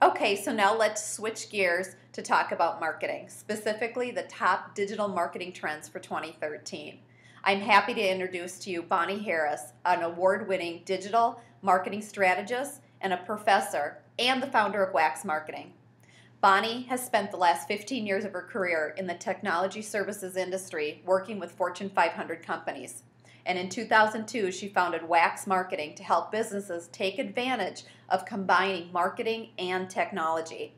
Okay, so now let's switch gears to talk about marketing, specifically the top digital marketing trends for 2013. I'm happy to introduce to you Bonnie Harris, an award-winning digital marketing strategist and a professor and the founder of Wax Marketing. Bonnie has spent the last 15 years of her career in the technology services industry working with Fortune 500 companies. And in 2002, she founded Wax Marketing to help businesses take advantage of combining marketing and technology.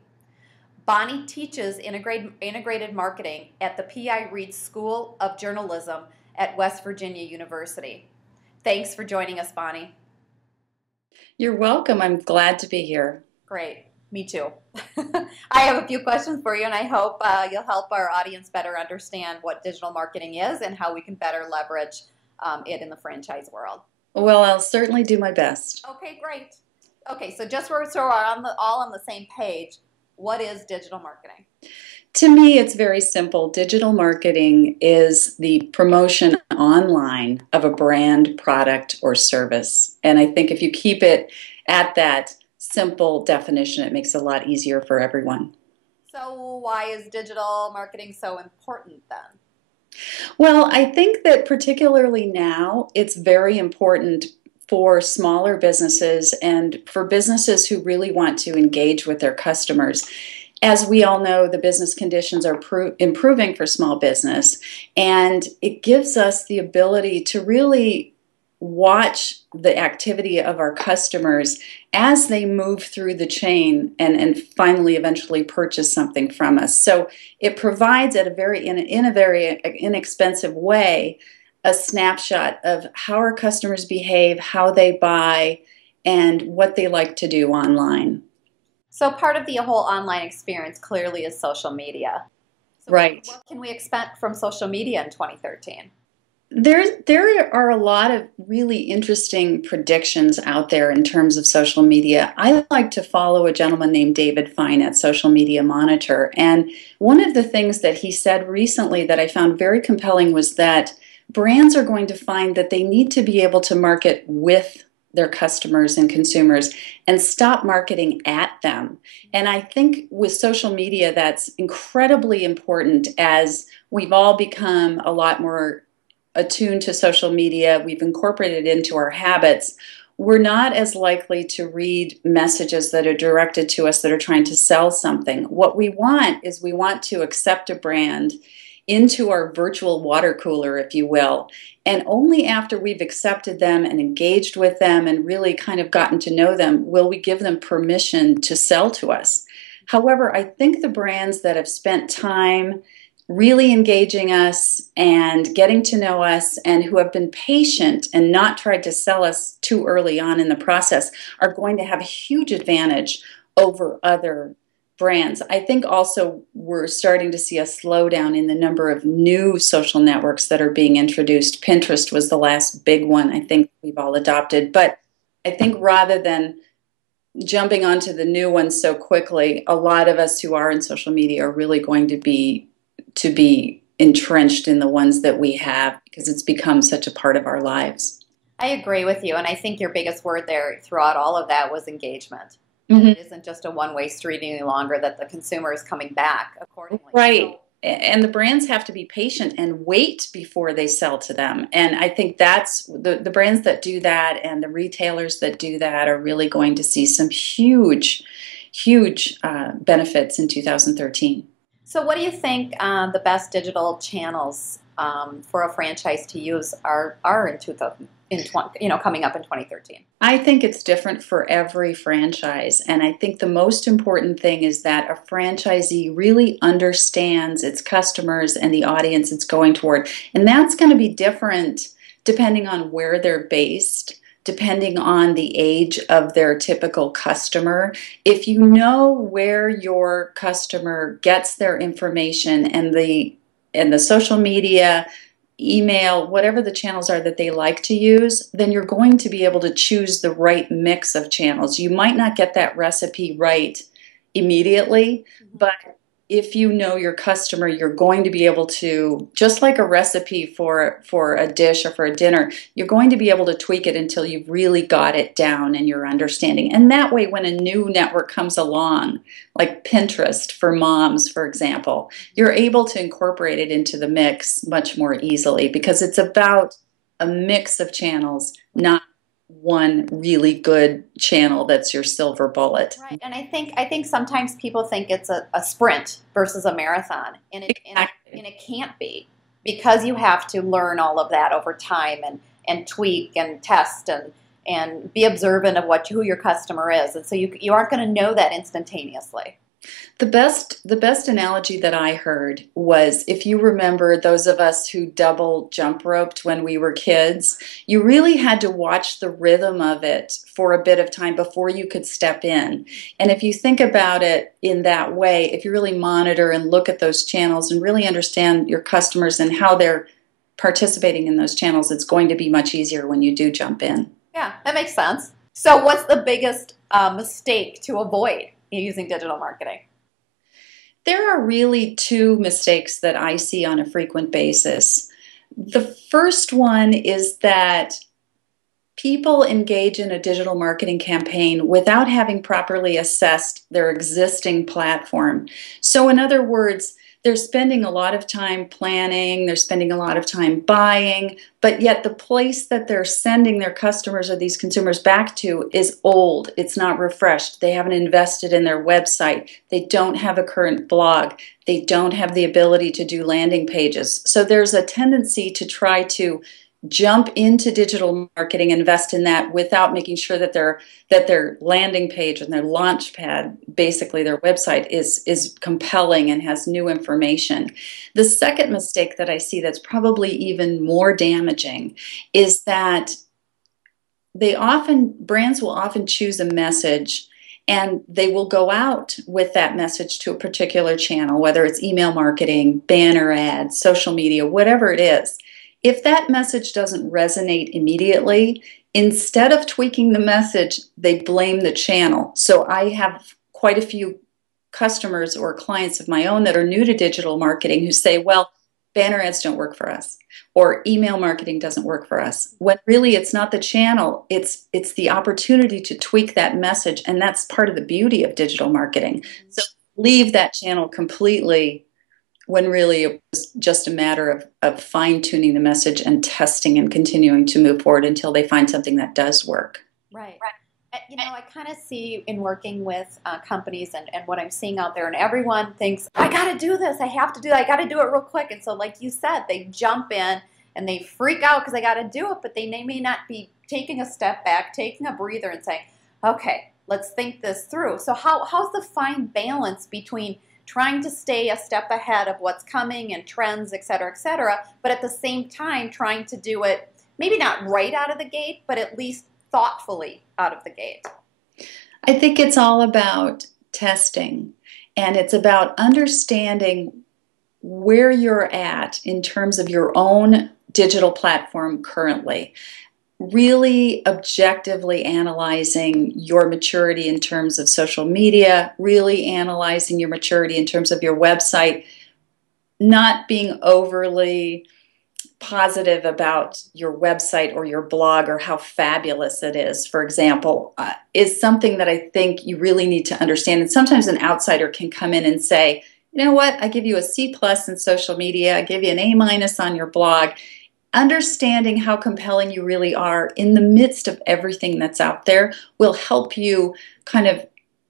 Bonnie teaches integrated marketing at the P.I. Reed School of Journalism at West Virginia University. Thanks for joining us, Bonnie. You're welcome. I'm glad to be here. Great. Me too. I have a few questions for you, and I hope you'll help our audience better understand what digital marketing is and how we can better leverage it in the franchise world. Well, I'll certainly do my best. Okay, great. Okay, so just so we're all on the same page, what is digital marketing? To me, it's very simple. Digital marketing is the promotion online of a brand, product, or service. And I think if you keep it at that simple definition, it makes it a lot easier for everyone. So why is digital marketing so important then? Well, I think that particularly now, it's very important for smaller businesses and for businesses who really want to engage with their customers. As we all know, the business conditions are improving for small business, and it gives us the ability to really watch the activity of our customers as they move through the chain and finally eventually purchase something from us. So it provides in a very inexpensive way a snapshot of how our customers behave, how they buy, and what they like to do online. So part of the whole online experience clearly is social media. So right. What can we expect from social media in 2013? There are a lot of really interesting predictions out there in terms of social media. I like to follow a gentleman named David Fine at Social Media Monitor. And one of the things that he said recently that I found very compelling was that brands are going to find that they need to be able to market with their customers and consumers and stop marketing at them. And I think with social media, that's incredibly important as we've all become a lot more attuned to social media. We've incorporated it into our habits. We're not as likely to read messages that are directed to us that are trying to sell something. What we want is we want to accept a brand into our virtual water cooler, if you will. And only after we've accepted them and engaged with them and really kind of gotten to know them will we give them permission to sell to us. However, I think the brands that have spent time really engaging us and getting to know us and who have been patient and not tried to sell us too early on in the process are going to have a huge advantage over other brands. I think also we're starting to see a slowdown in the number of new social networks that are being introduced. Pinterest was the last big one I think we've all adopted. But I think rather than jumping onto the new ones so quickly, a lot of us who are in social media are really going to be entrenched in the ones that we have because it's become such a part of our lives. I agree with you, and I think your biggest word there throughout all of that was engagement. Mm-hmm. It isn't just a one-way street any longer, that the consumer is coming back accordingly. Right. And the brands have to be patient and wait before they sell to them. And I think that's the brands that do that and the retailers that do that are really going to see some huge benefits in 2013. So what do you think the best digital channels for a franchise to use are coming up in 2013? I think it's different for every franchise. And I think the most important thing is that a franchisee really understands its customers and the audience it's going toward. And that's going to be different depending on where they're based, depending on the age of their typical customer. If you know where your customer gets their information and the social media, email, whatever the channels are that they like to use, then you're going to be able to choose the right mix of channels. You might not get that recipe right immediately, but if you know your customer, you're going to be able to, just like a recipe for a dish or for a dinner, you're going to be able to tweak it until you've really got it down and you're understanding. And that way, when a new network comes along, like Pinterest for moms, for example, you're able to incorporate it into the mix much more easily because it's about a mix of channels, not one really good channel that's your silver bullet. Right. And I think sometimes people think it's a sprint versus a marathon. And it can't be, because you have to learn all of that over time and tweak and test and be observant of who your customer is. And so you aren't going to know that instantaneously. The best analogy that I heard was, if you remember, those of us who double jump roped when we were kids, you really had to watch the rhythm of it for a bit of time before you could step in. And if you think about it in that way, if you really monitor and look at those channels and really understand your customers and how they're participating in those channels, it's going to be much easier when you do jump in. Yeah, that makes sense. So what's the biggest mistake to avoid using digital marketing? There are really two mistakes that I see on a frequent basis. The first one is that people engage in a digital marketing campaign without having properly assessed their existing platform. So, in other words, they're spending a lot of time planning, they're spending a lot of time buying, but yet the place that they're sending their customers or these consumers back to is old. It's not refreshed. They haven't invested in their website. They don't have a current blog. They don't have the ability to do landing pages. So there's a tendency to try to jump into digital marketing, invest in that without making sure that their landing page and their launch pad, basically their website, is compelling and has new information. The second mistake that I see that's probably even more damaging is that brands will often choose a message and they will go out with that message to a particular channel, whether it's email marketing, banner ads, social media, whatever it is. If that message doesn't resonate immediately, instead of tweaking the message, they blame the channel. So I have quite a few customers or clients of my own that are new to digital marketing who say, well, banner ads don't work for us, or email marketing doesn't work for us. When really it's not the channel, it's the opportunity to tweak that message, and that's part of the beauty of digital marketing. So leave that channel completely when really it was just a matter of fine-tuning the message and testing and continuing to move forward until they find something that does work. Right. I kind of see in working with companies and what I'm seeing out there, and everyone thinks, I got to do this. I have to do that. I got to do it real quick. And so, like you said, they jump in and they freak out because they got to do it, but they may not be taking a step back, taking a breather and saying, okay, let's think this through. So how's the fine balance between trying to stay a step ahead of what's coming and trends, et cetera, but at the same time trying to do it maybe not right out of the gate, but at least thoughtfully out of the gate? I think it's all about testing, and it's about understanding where you're at in terms of your own digital platform currently. Really objectively analyzing your maturity in terms of social media, really analyzing your maturity in terms of your website, not being overly positive about your website or your blog or how fabulous it is, for example, is something that I think you really need to understand. And sometimes an outsider can come in and say, you know what, I give you a C+ in social media, I give you an A- on your blog. Understanding how compelling you really are in the midst of everything that's out there will help you kind of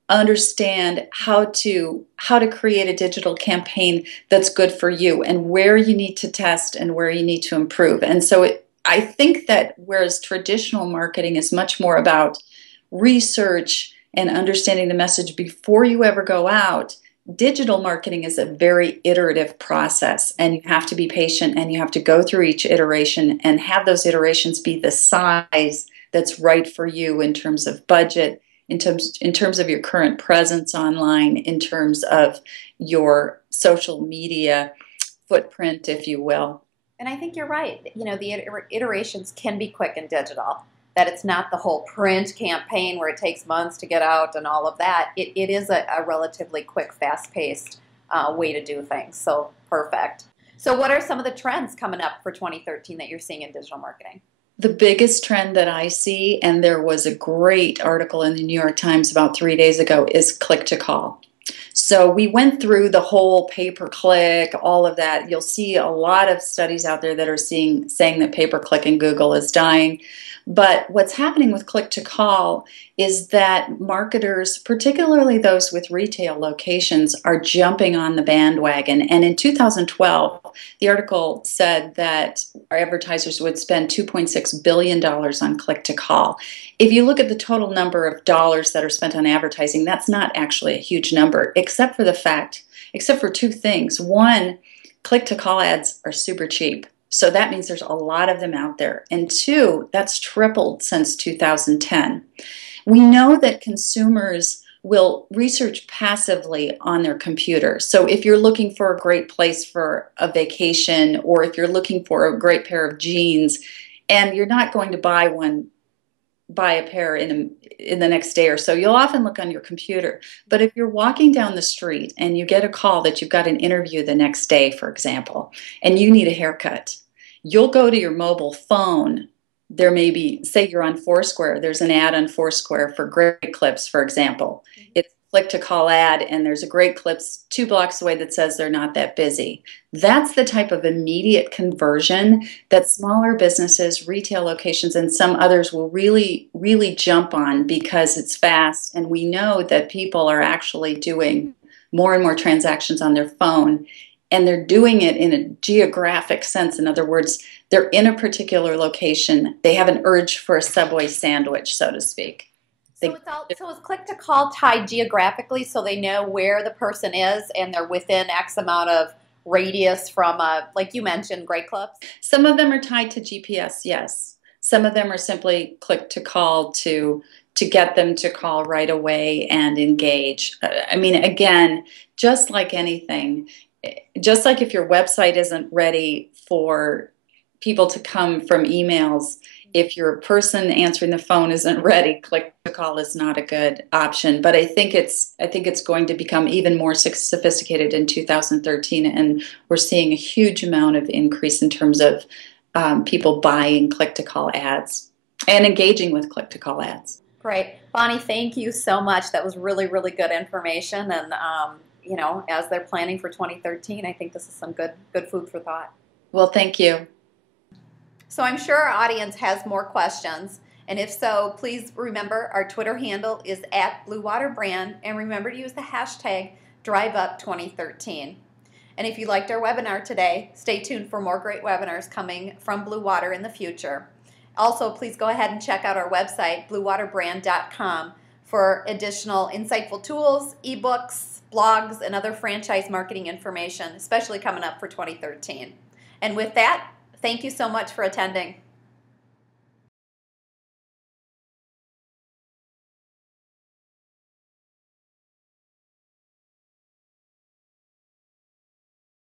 understand how to create a digital campaign that's good for you and where you need to test and where you need to improve. And so I think that whereas traditional marketing is much more about research and understanding the message before you ever go out, digital marketing is a very iterative process, and you have to be patient and you have to go through each iteration and have those iterations be the size that's right for you in terms of budget, in terms of your current presence online, in terms of your social media footprint, if you will. And I think you're right. The iterations can be quick in digital, that it's not the whole print campaign where it takes months to get out and all of that. It is a relatively quick, fast-paced way to do things. So perfect. So what are some of the trends coming up for 2013 that you're seeing in digital marketing? The biggest trend that I see, and there was a great article in the New York Times about 3 days ago, is click to call. So we went through the whole pay-per-click, all of that. You'll see a lot of studies out there that are saying that pay-per-click in Google is dying. But what's happening with click to call is that marketers, particularly those with retail locations, are jumping on the bandwagon. And in 2012, the article said that our advertisers would spend $2.6 billion on click to call. If you look at the total number of dollars that are spent on advertising, that's not actually a huge number, except for two things. One, click to call ads are super cheap. So that means there's a lot of them out there. And two, that's tripled since 2010. We know that consumers will research passively on their computer. So if you're looking for a great place for a vacation, or if you're looking for a great pair of jeans, and you're not going to buy a pair in the next day or so, you'll often look on your computer. But if you're walking down the street and you get a call that you've got an interview the next day, for example, and you need a haircut, you'll go to your mobile phone. There may be, say you're on Foursquare, there's an ad on Foursquare for Great Clips, for example. It's a click to call ad, and there's a Great Clips 2 blocks away that says they're not that busy. That's the type of immediate conversion that smaller businesses, retail locations, and some others will really, really jump on, because it's fast, and we know that people are actually doing more and more transactions on their phone, and they're doing it in a geographic sense. In other words, they're in a particular location. They have an urge for a Subway sandwich, so to speak. So is click to call tied geographically, so they know where the person is and they're within X amount of radius from like you mentioned, Great Clips? Some of them are tied to GPS, yes. Some of them are simply click to call to get them to call right away and engage. I mean, again, just like anything, just like if your website isn't ready for people to come from emails, if your person answering the phone isn't ready, click to call is not a good option. But I think it's going to become even more sophisticated in 2013, and we're seeing a huge amount of increase in terms of people buying click to call ads and engaging with click to call ads. Great. Bonnie, thank you so much. That was really, really good information. And, you know, as they're planning for 2013, I think this is some good food for thought. Well, thank you. So I'm sure our audience has more questions. And if so, please remember our Twitter handle is @BluewaterBrand. And remember to use the hashtag DriveUp2013. And if you liked our webinar today, stay tuned for more great webinars coming from Bluewater in the future. Also, please go ahead and check out our website, bluewaterbrand.com, for additional insightful tools, ebooks, blogs, and other franchise marketing information, especially coming up for 2013. And with that, thank you so much for attending.